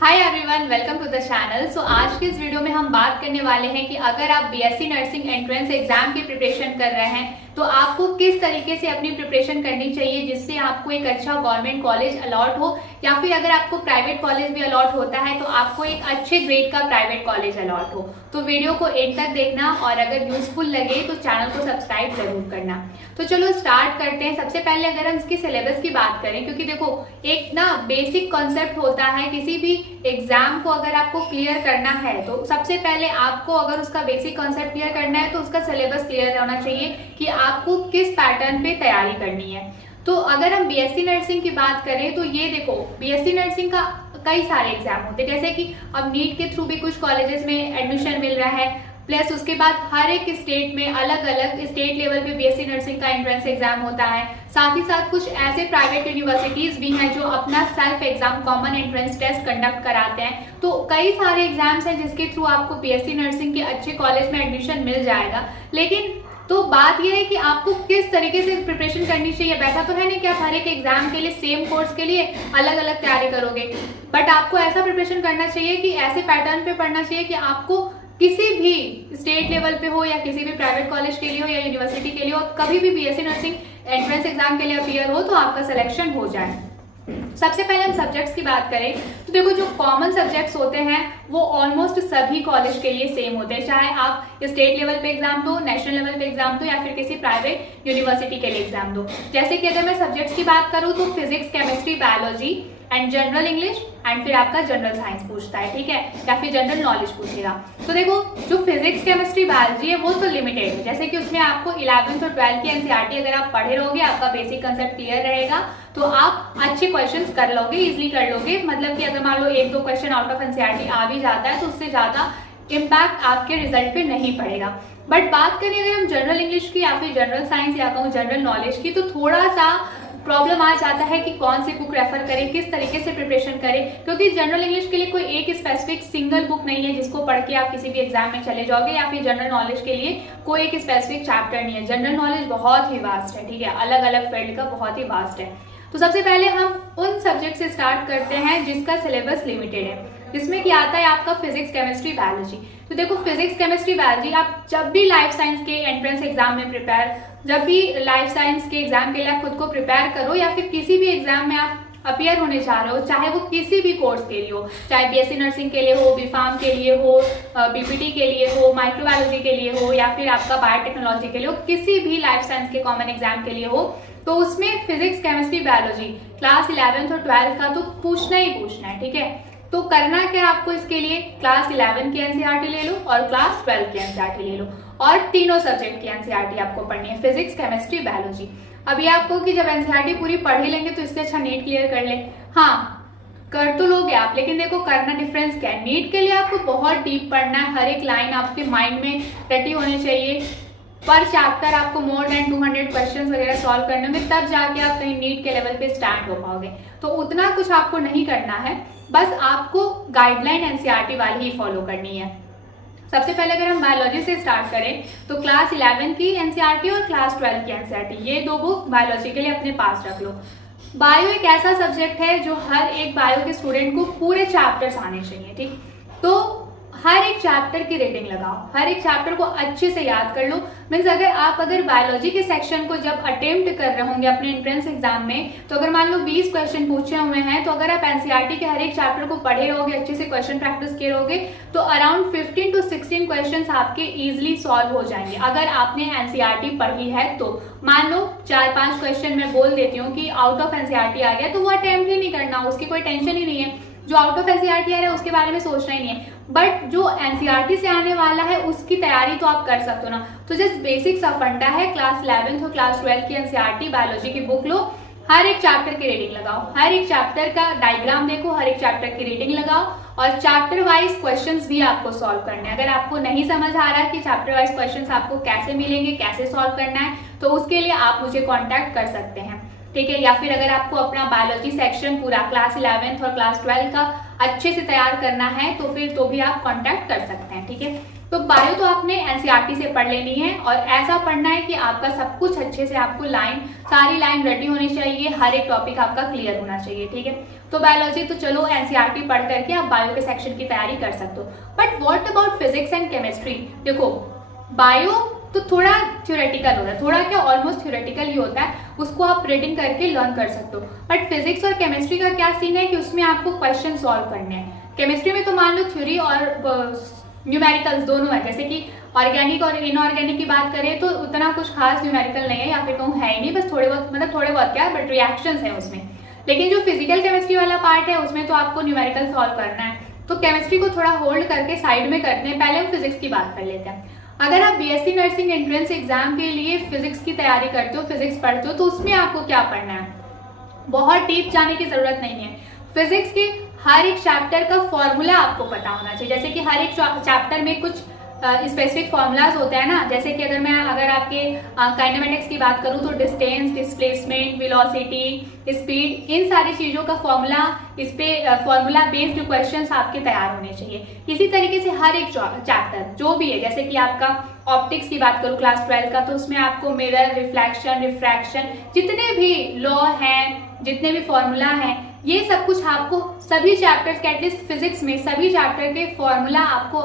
Hi everyone, welcome to the channel. So आज के इस वीडियो में हम बात करने वाले हैं कि अगर आप बीएससी नर्सिंग एंट्रेंस एग्जाम की प्रिपरेशन कर रहे हैं तो आपको किस तरीके से अपनी प्रिपरेशन करनी चाहिए जिससे आपको एक अच्छा गवर्नमेंट कॉलेज अलॉट हो, या फिर अगर आपको प्राइवेट कॉलेज भी अलॉट होता है तो आपको एक अच्छे ग्रेड का प्राइवेट कॉलेज अलॉट हो। तो वीडियो को एंड तक देखना और अगर यूजफुल लगे तो चैनल को सब्सक्राइब जरूर करना। तो चलो स्टार्ट करते हैं। सबसे पहले अगर हम इसकी सिलेबस की बात करें, क्योंकि देखो एक ना बेसिक कॉन्सेप्ट होता है किसी भी एग्जाम को अगर आपको क्लियर करना है तो सबसे पहले आपको अगर उसका बेसिक कॉन्सेप्ट क्लियर करना है तो उसका सिलेबस क्लियर होना चाहिए कि आपको किस पैटर्न पे तैयारी करनी है। तो अगर हम बीएससी नर्सिंग की बात करें तो ये देखो बीएससी नर्सिंग का कई सारे एग्जाम होते हैं, जैसे कि अब नीट के थ्रू भी कुछ कॉलेजेस में एडमिशन मिल रहा है, प्लस उसके बाद हर एक स्टेट में अलग अलग स्टेट लेवल पे बीएससी नर्सिंग का एंट्रेंस एग्जाम होता है। साथ ही साथ कुछ ऐसे प्राइवेट यूनिवर्सिटीज भी हैं जो अपना self exam common entrance test conduct कराते हैं। तो कई सारे एग्जाम्स हैं जिसके थ्रू आपको बीएससी नर्सिंग के अच्छे कॉलेज में एडमिशन मिल जाएगा। लेकिन तो बात यह है कि आपको किस तरीके से प्रिपरेशन करनी चाहिए। बैठा तो है नहीं कि आप हर एक एग्जाम के लिए सेम कोर्स के लिए अलग अलग तैयारी करोगे, बट आपको ऐसा प्रिपरेशन करना चाहिए कि ऐसे पैटर्न पे पढ़ना चाहिए कि आपको किसी भी स्टेट लेवल पे हो या किसी भी प्राइवेट कॉलेज के लिए हो या यूनिवर्सिटी के लिए हो, कभी भी बीएससी नर्सिंग एंट्रेंस एग्जाम के लिए अपीयर हो तो आपका सिलेक्शन हो जाए। सबसे पहले हम सब्जेक्ट्स की बात करें तो देखो जो कॉमन सब्जेक्ट्स होते हैं वो ऑलमोस्ट सभी कॉलेज के लिए सेम होते हैं, चाहे आप स्टेट लेवल पे एग्जाम दो, नेशनल लेवल पे एग्जाम दो या फिर किसी प्राइवेट यूनिवर्सिटी के लिए एग्जाम दो। जैसे कि अगर मैं सब्जेक्ट्स की बात करूँ तो physics, chemistry, biology and general English and फिर आपका जनरल साइंस पूछता है, ठीक है, या फिर जनरल नॉलेज पूछेगा। तो देखो जो फिजिक्स, केमिस्ट्री, बायोलॉजी है वो तो लिमिटेड है, जैसे कि उसमें आपको 11th और 12th की एनसीईआरटी अगर आप पढ़े रहोगे, आपका बेसिक कंसेप्ट क्लियर रहेगा तो आप अच्छे क्वेश्चंस कर लोगे, इजिली कर लोगे। मतलब कि अगर मान लो 1-2 क्वेश्चन आउट ऑफ एनसीईआरटी आ भी जाता है तो उससे ज्यादा इम्पैक्ट आपके रिजल्ट पे नहीं पड़ेगा। बट बात करें अगर हम जनरल इंग्लिश की या फिर जनरल साइंस या कहूँ जनरल नॉलेज की, तो थोड़ा सा प्रॉब्लम आ जाता है कि कौन सी बुक रेफर करें, किस तरीके से प्रिपरेशन करें, क्योंकि जनरल इंग्लिश के लिए कोई एक स्पेसिफिक सिंगल बुक नहीं है जिसको पढ़ के आप किसी भी एग्जाम में चले जाओगे, या फिर जनरल नॉलेज के लिए कोई एक स्पेसिफिक चैप्टर नहीं है। जनरल नॉलेज बहुत ही वास्ट है, ठीक है, अलग अलग फील्ड का बहुत ही वास्ट है। तो सबसे पहले हम उन सब्जेक्ट से स्टार्ट करते हैं जिसका सिलेबस लिमिटेड है, जिसमें कि आता है आपका फिजिक्स, केमिस्ट्री, बायोलॉजी। तो देखो फिजिक्स, केमिस्ट्री, बायोलॉजी आप जब भी लाइफ साइंस के एंट्रेंस एग्जाम में जब भी लाइफ साइंस के एग्जाम के लिए आप खुद को प्रिपेयर करो या फिर किसी भी एग्जाम में आप अपीयर होने जा रहे हो, चाहे वो किसी भी कोर्स के लिए हो, चाहे बीएससी नर्सिंग के लिए हो, बीफार्म के लिए हो, बीपीटी के लिए हो, माइक्रोबायोलॉजी के लिए हो या फिर आपका बायोटेक्नोलॉजी के लिए हो, किसी भी लाइफ साइंस के कॉमन एग्जाम के लिए हो, तो उसमें physics, chemistry, biology class 11th और 12th का तो पूछना ही पूछना है, ठीक है। तो करना क्या आपको इसके लिए, क्लास 11 की एनसीईआरटी ले लो और क्लास 12 की एनसीईआरटी ले लो और तीनों सब्जेक्ट की एनसीईआरटी आपको पढ़नी है, फिजिक्स, केमिस्ट्री, बायोलॉजी। अभी आपको कि जब एनसीईआरटी पूरी पढ़ ही लेंगे तो इससे अच्छा नीट क्लियर कर ले। हाँ कर तो लोगे आप, लेकिन देखो करना डिफरेंस क्या है। नीट के लिए आपको बहुत डीप पढ़ना है, हर एक लाइन आपके माइंड में रटी होनी चाहिए, पर चैप्टर आपको मोर देन 200 क्वेश्चंस वगैरह सॉल्व करने में, तब जाके आप कहीं नीट के लेवल पे स्टैंड हो पाओगे। तो उतना कुछ आपको नहीं करना है, बस आपको गाइडलाइन एनसीईआरटी वाली ही फॉलो करनी है। सबसे पहले अगर हम बायोलॉजी से स्टार्ट करें तो क्लास 11 की एनसीईआरटी और क्लास 12 की एनसीईआरटी, ये दो बुक बायोलॉजी के लिए अपने पास रख लो। बायो एक ऐसा सब्जेक्ट है जो हर एक बायो के स्टूडेंट को पूरे चैप्टर्स आने चाहिए, ठीक। तो हर एक चैप्टर की रीडिंग लगाओ, हर एक चैप्टर को अच्छे से याद कर लो। मीन्स अगर बायोलॉजी के सेक्शन को जब अटेम्प्ट कर रहे होंगे अपने एंट्रेंस एग्जाम में, तो अगर मान लो 20 क्वेश्चन पूछे हुए हैं, तो अगर आप एनसीईआरटी के हर एक चैप्टर को पढ़े रहोगे, अच्छे से क्वेश्चन प्रैक्टिस किए रहोगे, तो अराउंड 15 to 16 क्वेश्चन आपके इजिली सॉल्व हो जाएंगे अगर आपने एनसीईआरटी पढ़ी है। तो मान लो 4-5 क्वेश्चन मैं बोल देती हूँ कि आउट ऑफ एनसीईआरटी आ गया, तो वो अटेम्प्ट ही नहीं करना, उसकी कोई टेंशन ही नहीं है। जो आउट ऑफ एनसीईआरटी आ रहा है उसके बारे में सोचना ही नहीं है, बट जो एनसीईआरटी से आने वाला है उसकी तैयारी तो आप कर सकते हो ना। तो जस्ट बेसिक सा फंडा है, क्लास 11th और क्लास 12 की एनसीईआरटी बायोलॉजी की बुक लो, हर एक चैप्टर की रीडिंग लगाओ, हर एक चैप्टर का डायग्राम देखो, हर एक चैप्टर की रीडिंग लगाओ और चैप्टर वाइज क्वेश्चंस भी आपको सॉल्व करने हैं। अगर आपको नहीं समझ आ रहा है कि चैप्टर वाइज क्वेश्चंस आपको कैसे मिलेंगे, कैसे सॉल्व करना है, तो उसके लिए आप मुझे कॉन्टैक्ट कर सकते हैं, ठीक है। या फिर अगर आपको अपना बायोलॉजी सेक्शन पूरा क्लास 11th और क्लास 12 का अच्छे से तैयार करना है तो फिर तो भी आप कांटेक्ट कर सकते हैं, ठीक है। तो बायो तो आपने एनसीईआरटी से पढ़ लेनी है और ऐसा पढ़ना है कि आपका सब कुछ अच्छे से, आपको सारी लाइन रेडी होनी चाहिए, हर एक टॉपिक आपका क्लियर होना चाहिए, ठीक है। तो बायोलॉजी तो चलो एनसीईआरटी पढ़ करके आप बायो के सेक्शन की तैयारी कर सकते हो, but what about physics and chemistry. देखो बायो तो थोड़ा थ्योरेटिकल होता है, थोड़ा क्या ऑलमोस्ट थ्योरेटिकल ही होता है, उसको आप रीडिंग करके लर्न कर सकते हो। बट फिजिक्स और केमिस्ट्री का क्या सीन है कि उसमें आपको क्वेश्चन सॉल्व करने हैं। केमिस्ट्री में तो मान लो थ्योरी और न्यूमेरिकल्स दोनों है, जैसे कि ऑर्गेनिक और इनऑर्गेनिक की बात करें तो उतना कुछ खास न्यूमेरिकल नहीं है, या फिर कहूँ है ही नहीं, बस थोड़े बहुत क्या, बट रिएक्शंस है उसमें। लेकिन जो फिजिकल केमिस्ट्री वाला पार्ट है उसमें तो आपको न्यूमेरिकल सॉल्व करना है, तो केमिस्ट्री को थोड़ा होल्ड करके साइड में करते हैं, पहले हम फिजिक्स की बात कर लेते हैं। अगर आप बीएससी नर्सिंग एंट्रेंस एग्जाम के लिए फिजिक्स की तैयारी करते हो, फिजिक्स पढ़ते हो, तो उसमें आपको क्या पढ़ना है, बहुत डीप जाने की जरूरत नहीं है। फिजिक्स के हर एक चैप्टर का फॉर्मूला आपको पता होना चाहिए, जैसे कि हर एक चैप्टर में कुछ स्पेसिफिक फॉर्मूलाज होते हैं ना, जैसे कि अगर आपके काइनेमेटिक्स की बात करूं तो डिस्टेंस, डिस्प्लेसमेंट, वेलोसिटी, स्पीड, इन सारी चीजों का फॉर्मूला, इस पे फॉर्मूला बेस्ड क्वेश्चंस आपके तैयार होने चाहिए। इसी तरीके से हर एक चैप्टर जो भी है, जैसे कि आपका ऑप्टिक्स की बात करूं क्लास 12 का, तो उसमें आपको मिरर, रिफ्लेक्शन, रिफ्रैक्शन, जितने भी लॉ हैं, जितने भी फॉर्मूला हैं, ये सब कुछ आपको सभी चैप्टर्स के, एटलीस्ट फिजिक्स में सभी चैप्टर के फॉर्मूला आपको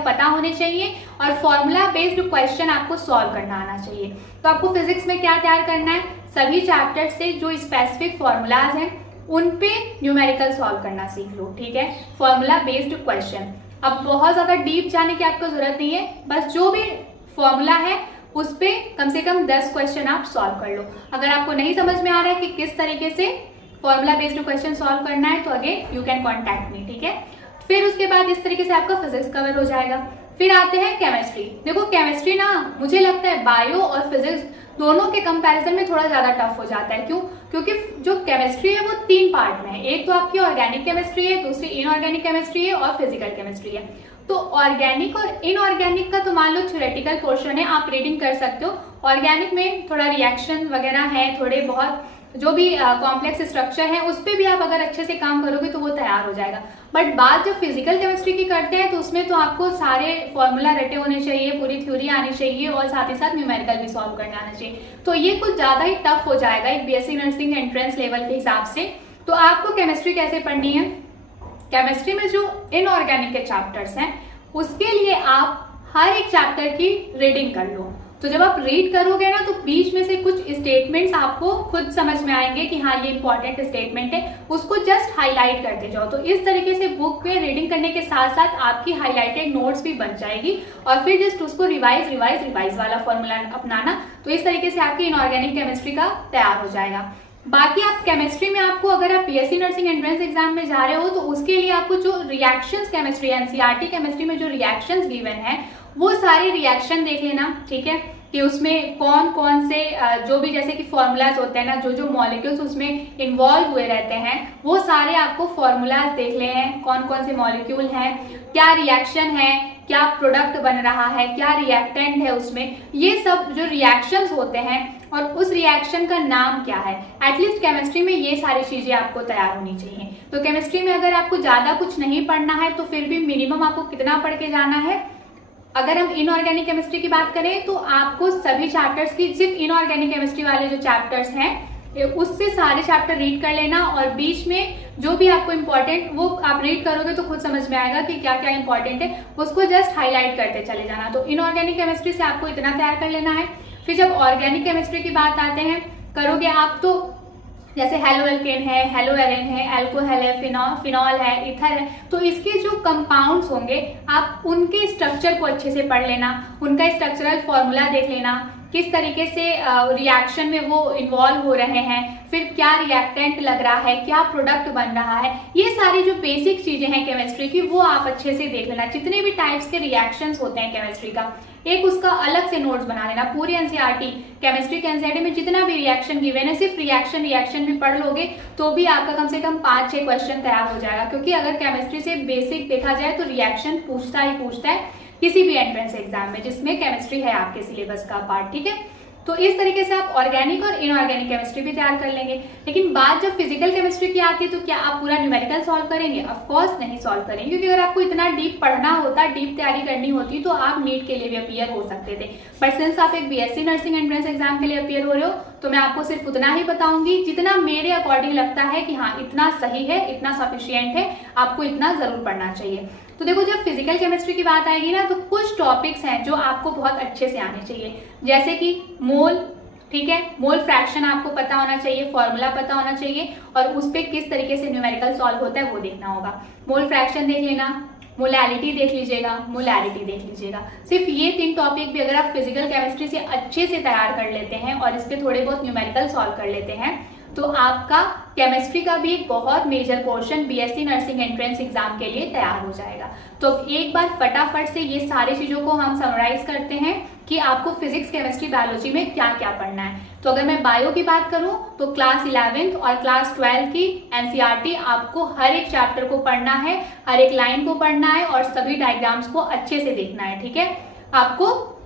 पता होने चाहिए और फॉर्मूला बेस्ड क्वेश्चन आपको सॉल्व करना आना चाहिए। तो आपको फिजिक्स में क्या तैयार करना है, सभी चैप्टर से जो स्पेसिफिक फॉर्मूलाज हैं उन पे न्यूमेरिकल सॉल्व करना सीख लो, ठीक है, फॉर्मूला बेस्ड क्वेश्चन। अब बहुत ज्यादा डीप जाने की आपको जरूरत नहीं है, बस जो भी फॉर्मूला है उस पे कम से कम 10 क्वेश्चन आप सॉल्व कर लो। अगर आपको नहीं समझ में आ रहा है कि किस तरीके से फॉर्मूला बेस्ड क्वेश्चन सॉल्व करना है, तो again you can contact me, ठीक है। फिर उसके बाद इस तरीके से आपका फिजिक्स कवर हो जाएगा। फिर आते हैं केमिस्ट्री। देखो केमिस्ट्री ना, मुझे लगता है बायो और फिजिक्स दोनों के कंपैरिजन में थोड़ा ज्यादा टफ हो जाता है। क्यों? क्योंकि जो केमिस्ट्री है वो 3 पार्ट में है, एक तो आपकी ऑर्गेनिक केमिस्ट्री है, दूसरी इनऑर्गेनिक केमिस्ट्री है और फिजिकल केमिस्ट्री है। तो ऑर्गेनिक और इनऑर्गेनिक का तो मान लो थ्योरेटिकल पोर्शन है, आप रीडिंग कर सकते हो। ऑर्गेनिक में थोड़ा रिएक्शन वगैरह है, थोड़े बहुत जो भी कॉम्प्लेक्स स्ट्रक्चर है उस पर भी आप अगर अच्छे से काम करोगे तो वो तैयार हो जाएगा। बट बात जब फिजिकल केमिस्ट्री की करते हैं तो उसमें तो आपको सारे फॉर्मूला रटे होने चाहिए, पूरी थ्योरी आनी चाहिए और साथ ही साथ न्यूमेरिकल भी सॉल्व करना आना चाहिए। तो ये कुछ ज्यादा ही टफ हो जाएगा एक बीएससी नर्सिंग एंट्रेंस लेवल के हिसाब से। तो आपको केमिस्ट्री कैसे पढ़नी है, केमिस्ट्री में जो इनऑर्गेनिक के चैप्टर्स हैं उसके लिए आप हर एक चैप्टर की रीडिंग कर लो। तो जब आप रीड करोगे ना तो बीच में से कुछ स्टेटमेंट्स आपको खुद समझ में आएंगे कि हाँ ये इंपॉर्टेंट स्टेटमेंट है, उसको जस्ट हाईलाइट करते जाओ। तो इस तरीके से बुक पे रीडिंग करने के साथ साथ आपकी हाईलाइटेड नोट्स भी बन जाएगी और फिर जस्ट उसको रिवाइज वाला फॉर्मूला अपनाना। तो इस तरीके से आपकी इनऑर्गेनिक केमिस्ट्री का तैयार हो जाएगा। बाकी आप केमिस्ट्री में आपको, अगर आप बीएससी नर्सिंग एंट्रेंस एग्जाम में जा रहे हो तो उसके लिए आपको जो रिएक्शंस केमिस्ट्री, एनसीईआरटी केमिस्ट्री में जो रिएक्शंस गिवन है वो सारे रिएक्शन देख लेना, ठीक है, कि उसमें कौन कौन से जो भी जैसे कि फॉर्मूलाज होते हैं ना, जो मॉलिक्यूल्स उसमें इन्वॉल्व हुए रहते हैं वो सारे आपको फॉर्मूलाज देख ले हैं, कौन कौन से मॉलिक्यूल हैं, क्या रिएक्शन है, क्या प्रोडक्ट बन रहा है, क्या रिएक्टेंट है उसमें, ये सब जो रिएक्शंस होते हैं और उस रिएक्शन का नाम क्या है। एटलीस्ट केमिस्ट्री में ये सारी चीजें आपको तैयार होनी चाहिए। तो केमिस्ट्री में अगर आपको ज्यादा कुछ नहीं पढ़ना है तो फिर भी मिनिमम आपको कितना पढ़ के जाना है, अगर हम इनऑर्गेनिक केमिस्ट्री की बात करें तो आपको सभी चैप्टर्स की, सिर्फ इनऑर्गेनिक केमिस्ट्री वाले जो चैप्टर्स हैं उससे सारे चैप्टर रीड कर लेना और बीच में जो भी आपको इम्पोर्टेंट वो आप रीड करोगे तो खुद समझ में आएगा कि क्या क्या इंपॉर्टेंट है, उसको जस्ट हाईलाइट करते चले जाना। तो इनऑर्गेनिक केमिस्ट्री से आपको इतना तैयार कर लेना है। फिर जब ऑर्गेनिक केमिस्ट्री की बात आते हैं करोगे आप, तो जैसे हेलो एल्केन है, हेलो एरेन है, एल्कोहल है, फिनॉल है, इथर है, तो इसके जो कंपाउंड्स होंगे आप उनके स्ट्रक्चर को अच्छे से पढ़ लेना, उनका स्ट्रक्चरल फॉर्मूला देख लेना, किस तरीके से रिएक्शन में वो इन्वॉल्व हो रहे हैं, फिर क्या रिएक्टेंट लग रहा है, क्या प्रोडक्ट बन रहा है, ये सारी जो बेसिक चीजें हैं केमिस्ट्री की वो आप अच्छे से देख लेना। जितने भी टाइप्स के रिएक्शंस होते हैं केमिस्ट्री का एक उसका अलग से नोट्स बना लेना। पूरी एनसीईआरटी केमिस्ट्री के एनसीईआरटी में जितना भी रिएक्शन गिवन है सिर्फ रिएक्शन भी पढ़ लोगे तो भी आपका कम से कम 5-6 क्वेश्चन तैयार हो जाएगा। क्योंकि अगर केमिस्ट्री से बेसिक देखा जाए तो रिएक्शन पूछता है किसी भी एंट्रेंस एग्जाम में जिसमें केमिस्ट्री है आपके सिलेबस का पार्ट, ठीक है। तो इस तरीके से आप ऑर्गेनिक और इनऑर्गेनिक केमिस्ट्री भी तैयार कर लेंगे। लेकिन बात जब फिजिकल केमिस्ट्री की आती है तो क्या आप पूरा न्यूमेरिकल सॉल्व करेंगे? ऑफ कोर्स नहीं सॉल्व करेंगे, क्योंकि अगर आपको इतना डीप पढ़ना होता, डीप तैयारी करनी होती तो आप नीट के लिए भी अपीयर हो सकते थे। बट सिंस आप एक बीएससी नर्सिंग एंट्रेंस एग्जाम के लिए अपीयर हो रहे हो तो मैं आपको सिर्फ उतना ही बताऊंगी जितना मेरे अकॉर्डिंग लगता है कि हाँ इतना सही है, इतना सफिशियंट है, आपको इतना जरूर पढ़ना चाहिए। तो देखो जब फिजिकल केमिस्ट्री की बात आएगी ना तो कुछ टॉपिक्स हैं जो आपको बहुत अच्छे से आने चाहिए, जैसे कि मोल, ठीक है, मोल फ्रैक्शन आपको पता होना चाहिए, फॉर्मूला पता होना चाहिए और उस पर किस तरीके से न्यूमेरिकल सॉल्व होता है वो देखना होगा। मोल फ्रैक्शन देख लेना, मोलैलिटी देख लीजिएगा, मोलैरिटी देख लीजिएगा। सिर्फ ये 3 टॉपिक भी अगर आप फिजिकल केमिस्ट्री से अच्छे से तैयार कर लेते हैं और इस पे थोड़े बहुत न्यूमेरिकल सॉल्व कर लेते हैं तो आपका केमिस्ट्री का भी एक बहुत major portion BSc nursing entrance exam के लिए तैयार हो जाएगा। तो एक बार फटाफट से ये सारी चीजों को हम समराइज करते हैं कि आपको फिजिक्स, केमिस्ट्री, बायोलॉजी में क्या क्या पढ़ना है। तो अगर मैं बायो की बात करूं तो क्लास 11th और क्लास 12 की एनसीईआरटी आपको हर एक चैप्टर को पढ़ना है, हर एक लाइन को पढ़ना है और सभी डायग्राम्स को अच्छे से देखना है, ठीक है। आपको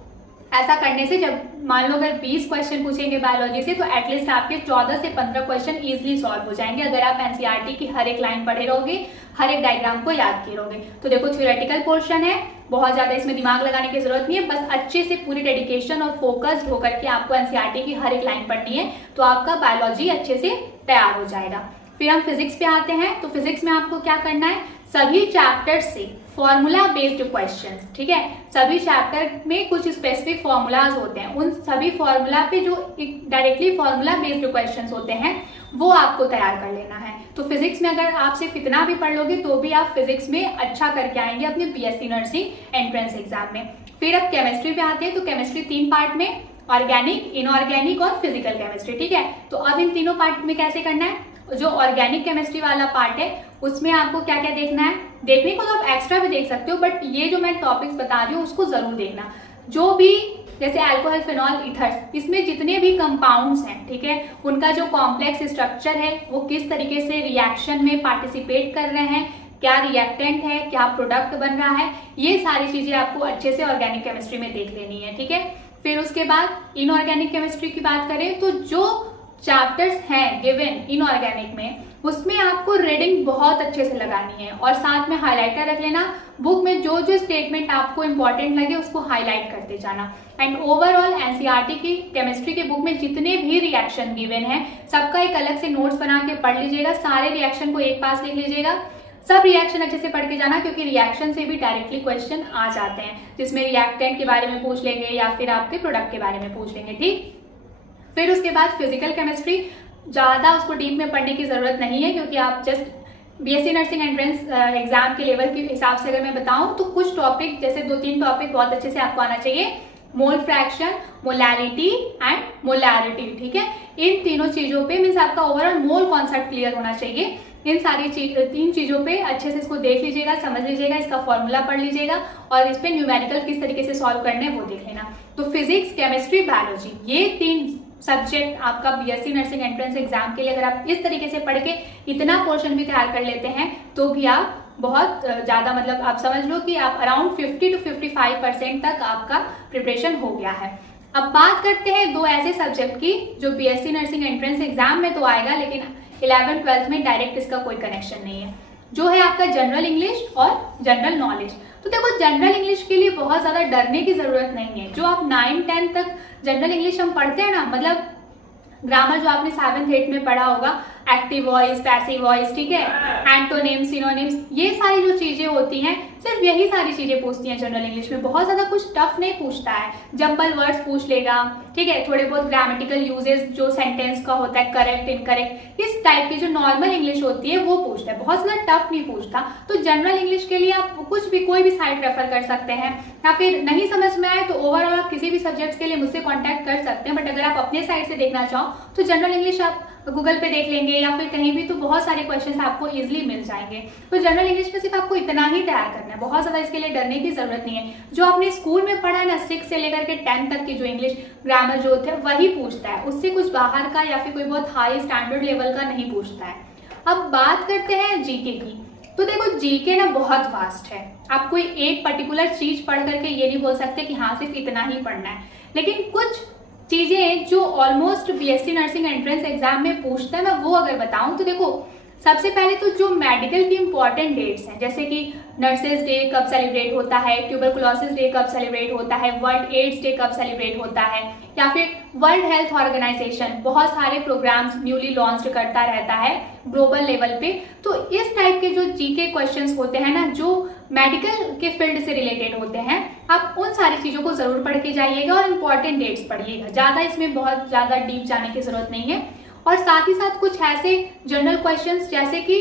ऐसा करने से जब मान लो अगर 20 क्वेश्चन पूछेंगे बायोलॉजी से तो एटलीस्ट आपके 14 से 15 क्वेश्चन इजीली सॉल्व हो जाएंगे अगर आप एनसीईआरटी की हर एक लाइन पढ़े रहोगे, हर एक डायग्राम को याद किए रहोगे। तो देखो थ्योरेटिकल पोर्शन है, बहुत ज्यादा इसमें दिमाग लगाने की जरूरत नहीं है, बस अच्छे से पूरी डेडिकेशन और फोकस्ड होकर के आपको एनसीईआरटी की हर एक लाइन पढ़नी है तो आपका बायोलॉजी अच्छे से तैयार हो जाएगा। फिर हम फिजिक्स पे आते हैं। तो फिजिक्स में आपको क्या करना है, सभी चैप्टर से फॉर्मूला बेस्ड क्वेश्चंस, ठीक है, सभी चैप्टर में कुछ स्पेसिफिक फॉर्मूलाज होते हैं, उन सभी फॉर्मूला पे जो डायरेक्टली फॉर्मूला बेस्ड क्वेश्चंस होते हैं वो आपको तैयार कर लेना है। तो फिजिक्स में अगर आप सिर्फ इतना भी पढ़ लोगे तो भी आप फिजिक्स में अच्छा करके आएंगे अपने बीएससी नर्सिंग एंट्रेंस एग्जाम में। फिर अब केमिस्ट्री पे आते हैं। तो केमिस्ट्री 3 पार्ट में, ऑर्गेनिक, इनऑर्गेनिक और फिजिकल केमिस्ट्री, ठीक है। तो अब इन तीनों पार्ट में कैसे करना है, जो ऑर्गेनिक केमिस्ट्री वाला पार्ट है उसमें आपको क्या क्या देखना है, देखने को तो आप एक्स्ट्रा भी देख सकते हो बट ये जो मैं टॉपिक्स बता रही हूँ उसको जरूर देखना। जो भी जैसे अल्कोहल, फिनॉल, ईथर्स, इसमें जितने भी कंपाउंड्स हैं, ठीक है, उनका जो कॉम्प्लेक्स स्ट्रक्चर है वो किस तरीके से रिएक्शन में पार्टिसिपेट कर रहे हैं, क्या रिएक्टेंट है, क्या प्रोडक्ट बन रहा है, ये सारी चीजें आपको अच्छे से ऑर्गेनिक केमिस्ट्री में देख लेनी है, ठीक है। फिर उसके बाद इनऑर्गेनिक केमिस्ट्री की बात करें तो जो चैप्टर्स हैं गिवन इनऑर्गेनिक में उसमें आपको रीडिंग बहुत अच्छे से लगानी है और साथ में हाइलाइटर रख लेना, बुक में जो जो स्टेटमेंट आपको इंपॉर्टेंट लगे उसको हाईलाइट करते जाना। एंड ओवरऑल एनसीईआरटी की केमिस्ट्री के बुक में जितने भी रिएक्शन गिवन है सबका एक अलग से नोट्स बना के पढ़ लीजिएगा, सारे रिएक्शन को एक पास लिख लीजिएगा, सब रिएक्शन अच्छे से पढ़ के जाना क्योंकि रिएक्शन से भी डायरेक्टली क्वेश्चन आ जाते हैं जिसमें रिएक्टेंट के बारे में पूछ लेंगे या फिर आपके प्रोडक्ट के बारे में पूछ लेंगे, ठीक। फिर उसके बाद फिजिकल केमिस्ट्री ज्यादा उसको डीप में पढ़ने की जरूरत नहीं है क्योंकि आप just BSc nursing entrance exam के लेवल के हिसाब से अगर मैं बताऊं तो कुछ टॉपिक जैसे 2-3 टॉपिक बहुत अच्छे से आपको आना चाहिए, mole fraction, molality and molarity, ठीक है। इन तीनों चीजों पे मीन्स आपका ओवरऑल मोल कॉन्सेप्ट क्लियर होना चाहिए। इन सारी 3 चीजों पे अच्छे से इसको देख लीजिएगा, समझ लीजिएगा, इसका फॉर्मूला पढ़ लीजिएगा और इस पे न्यूमेरिकल किस तरीके से सॉल्व करने हैं वो देख लेना। तो फिजिक्स, केमिस्ट्री, बायोलॉजी, ये 3 सब्जेक्ट आपका बीएससी नर्सिंग एंट्रेंस एग्जाम के लिए अगर आप इस तरीके से पढ़ के इतना पोर्शन भी तैयार कर लेते हैं तो भी आप बहुत ज्यादा मतलब आप समझ लो कि आप अराउंड 50 to 55% तक आपका प्रिपरेशन हो गया है। अब बात करते हैं 2 ऐसे सब्जेक्ट की जो बीएससी नर्सिंग एंट्रेंस एग्जाम में तो आएगा लेकिन 11th-12th में डायरेक्ट इसका कोई कनेक्शन नहीं है, जो है आपका जनरल इंग्लिश और जनरल नॉलेज। तो देखो जनरल इंग्लिश के लिए बहुत ज्यादा डरने की जरूरत नहीं है। जो आप 9-10 तक जनरल इंग्लिश हम पढ़ते हैं ना, मतलब ग्रामर जो आपने 7th-8th में पढ़ा होगा, एक्टिव वॉइस, पैसिव वॉइस, ठीक है, एंटोनिम्स, सिनोनिम्स, ये सारी जो चीजें होती हैं सिर्फ यही सारी चीजें पूछती हैं जनरल इंग्लिश में, बहुत ज्यादा कुछ टफ नहीं पूछता है। जंबल वर्ड्स पूछ लेगा, ठीक है, थोड़े बहुत ग्रामेटिकल यूजेस जो सेंटेंस का होता है, करेक्ट, इनकरेक्ट, इस टाइप की जो नॉर्मल इंग्लिश होती है वो पूछता है, बहुत ज्यादा टफ नहीं पूछता। तो जनरल इंग्लिश के लिए आप कुछ भी कोई भी साइट रेफर कर सकते हैं या फिर नहीं समझ में आए तो ओवरऑल आप किसी भी सब्जेक्ट के लिए मुझसे कॉन्टैक्ट कर सकते हैं। बट अगर आप अपने साइड से देखना चाहो तो जनरल इंग्लिश आप गूगल पे देख लेंगे या फिर कहीं भी, तो बहुत सारे क्वेश्चंस आपको इजीली मिल जाएंगे। तो जनरल इंग्लिश में सिर्फ आपको इतना ही तैयार करना है, बहुत ज्यादा इसके लिए डरने की जरूरत नहीं है। जो आपने स्कूल में पढ़ा है ना 6 से लेकर के 10 तक की जो इंग्लिश ग्रामर जो होता है वही पूछता है, उससे कुछ बाहर का या फिर कोई बहुत हाई स्टैंडर्ड लेवल का नहीं पूछता है। अब बात करते हैं जीके की। तो देखो जीके ना बहुत वास्ट है, आप कोई एक पर्टिकुलर चीज पढ़ करके ये नहीं बोल सकते कि हाँ सिर्फ इतना ही पढ़ना है, लेकिन कुछ चीजें जो almost BSc nursing entrance exam में पूछता है, मैं वो अगर बताऊं तो देखो, सबसे पहले तो जो मेडिकल की इंपॉर्टेंट डेट्स हैं, जैसे कि नर्सेज डे कब सेलिब्रेट होता है, ट्यूबरकुलोसिस डे कब सेलिब्रेट होता है, वर्ल्ड एड्स डे कब सेलिब्रेट होता है, या फिर वर्ल्ड हेल्थ ऑर्गेनाइजेशन बहुत सारे प्रोग्राम्स न्यूली लॉन्च करता रहता है ग्लोबल लेवल पे। तो इस टाइप के जो जीके क्वेश्चंस होते हैं ना, जो मेडिकल के फील्ड से रिलेटेड होते हैं, आप उन सारी चीजों को जरूर पढ़ के जाइएगा और इंपॉर्टेंट डेट्स पढ़िएगा। ज्यादा इसमें बहुत ज्यादा डीप जाने की जरूरत नहीं है। और साथ ही साथ कुछ ऐसे जनरल क्वेश्चंस, जैसे कि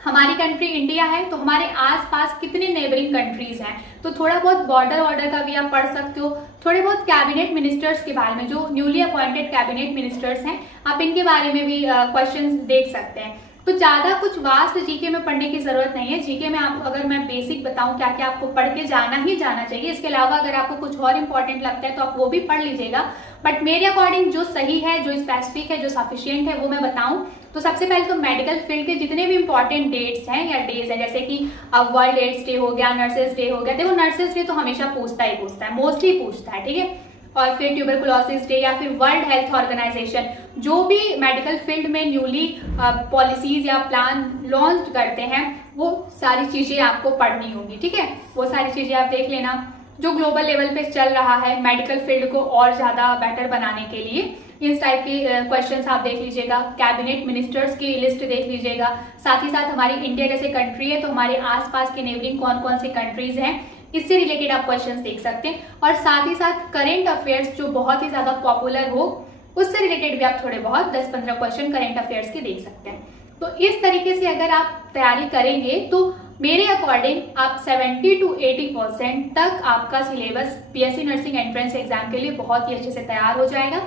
हमारी कंट्री इंडिया है, तो हमारे आसपास कितने नेबरिंग कंट्रीज हैं, तो थोड़ा बहुत बॉर्डर का भी आप पढ़ सकते हो। थोड़े बहुत कैबिनेट मिनिस्टर्स के बारे में, जो न्यूली अपॉइंटेड कैबिनेट मिनिस्टर्स हैं, आप इनके बारे में भी क्वेश्चंस देख सकते हैं। तो ज्यादा कुछ वास्ट जीके में पढ़ने की जरूरत नहीं है। जीके में आप, अगर मैं बेसिक बताऊं क्या क्या आपको पढ़ के जाना ही जाना चाहिए, इसके अलावा अगर आपको कुछ और इंपॉर्टेंट लगता है तो आप वो भी पढ़ लीजिएगा। बट मेरे अकॉर्डिंग जो सही है, जो स्पेसिफिक है, जो सफिशियंट है, वो मैं बताऊं तो सबसे पहले तो मेडिकल फील्ड के जितने भी इंपॉर्टेंट डेट्स हैं या डेज हैं, जैसे कि अब वर्ल्ड एड्स डे हो गया, नर्सेज डे हो गया। देखो नर्सेज डे तो हमेशा पूछता है, मोस्टली पूछता है, ठीक है। और फिर ट्यूबरकुलोसिस डे या फिर वर्ल्ड हेल्थ ऑर्गेनाइजेशन, जो भी मेडिकल फील्ड में न्यूली पॉलिसीज या प्लान लॉन्च करते हैं, वो सारी चीजें आपको पढ़नी होंगी, ठीक है। वो सारी चीजें आप देख लेना। जो ग्लोबल लेवल पे चल रहा है मेडिकल फील्ड को और ज्यादा बेटर बनाने के लिए, इस टाइप के क्वेश्चंस आप देख लीजिएगा। कैबिनेट मिनिस्टर्स की लिस्ट देख लीजिएगा। साथ ही साथ हमारी इंडिया जैसे कंट्री है, तो हमारे आसपास के नेबरिंग कौन कौन सी कंट्रीज हैं, इससे रिलेटेड आप क्वेश्चंस देख सकते हैं। और साथ ही साथ करेंट अफेयर्स जो बहुत ही ज्यादा पॉपुलर हो, उससे रिलेटेड भी आप थोड़े बहुत 10-15 क्वेश्चन करेंट अफेयर्स के देख सकते हैं। तो इस तरीके से अगर आप तैयारी करेंगे तो मेरे अकॉर्डिंग आप 70 to 80% तक आपका syllabus BSc nursing entrance exam के लिए बहुत ही अच्छे से तैयार हो जाएगा।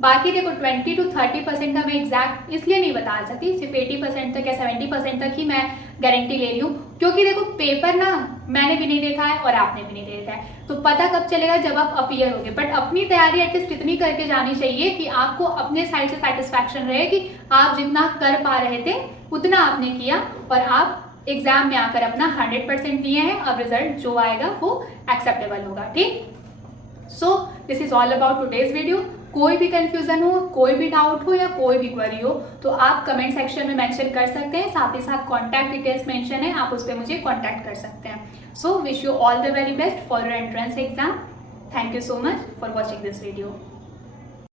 बाकी देखो 20 to 30% का मैं एग्जैक्ट इसलिए नहीं बता सकती, सिर्फ 80% तक या 70% तक ही मैं गारंटी ले रही हूँ, क्योंकि देखो पेपर ना मैंने भी नहीं देखा है और आपने भी नहीं देखा है, तो पता कब चलेगा जब आप अपीयर होगे। बट अपनी तैयारी एटलीस्ट इतनी करके जानी चाहिए कि आपको अपने साइड से सेटिस्फैक्शन रहे कि आप जितना कर पा रहे थे उतना आपने किया और आप एग्जाम में आकर अपना 100% दिए हैं। अब रिजल्ट जो आएगा वो एक्सेप्टेबल होगा, ठीक। So this is all about today's video. कोई भी कंफ्यूजन हो, कोई भी डाउट हो या कोई भी क्वेरी हो तो आप कमेंट सेक्शन में मेंशन कर सकते हैं। साथ ही साथ कॉन्टैक्ट डिटेल्स मेंशन है, आप उस पर मुझे कॉन्टैक्ट कर सकते हैं। So wish you all the very best for your entrance exam. Thank you so much for watching this video.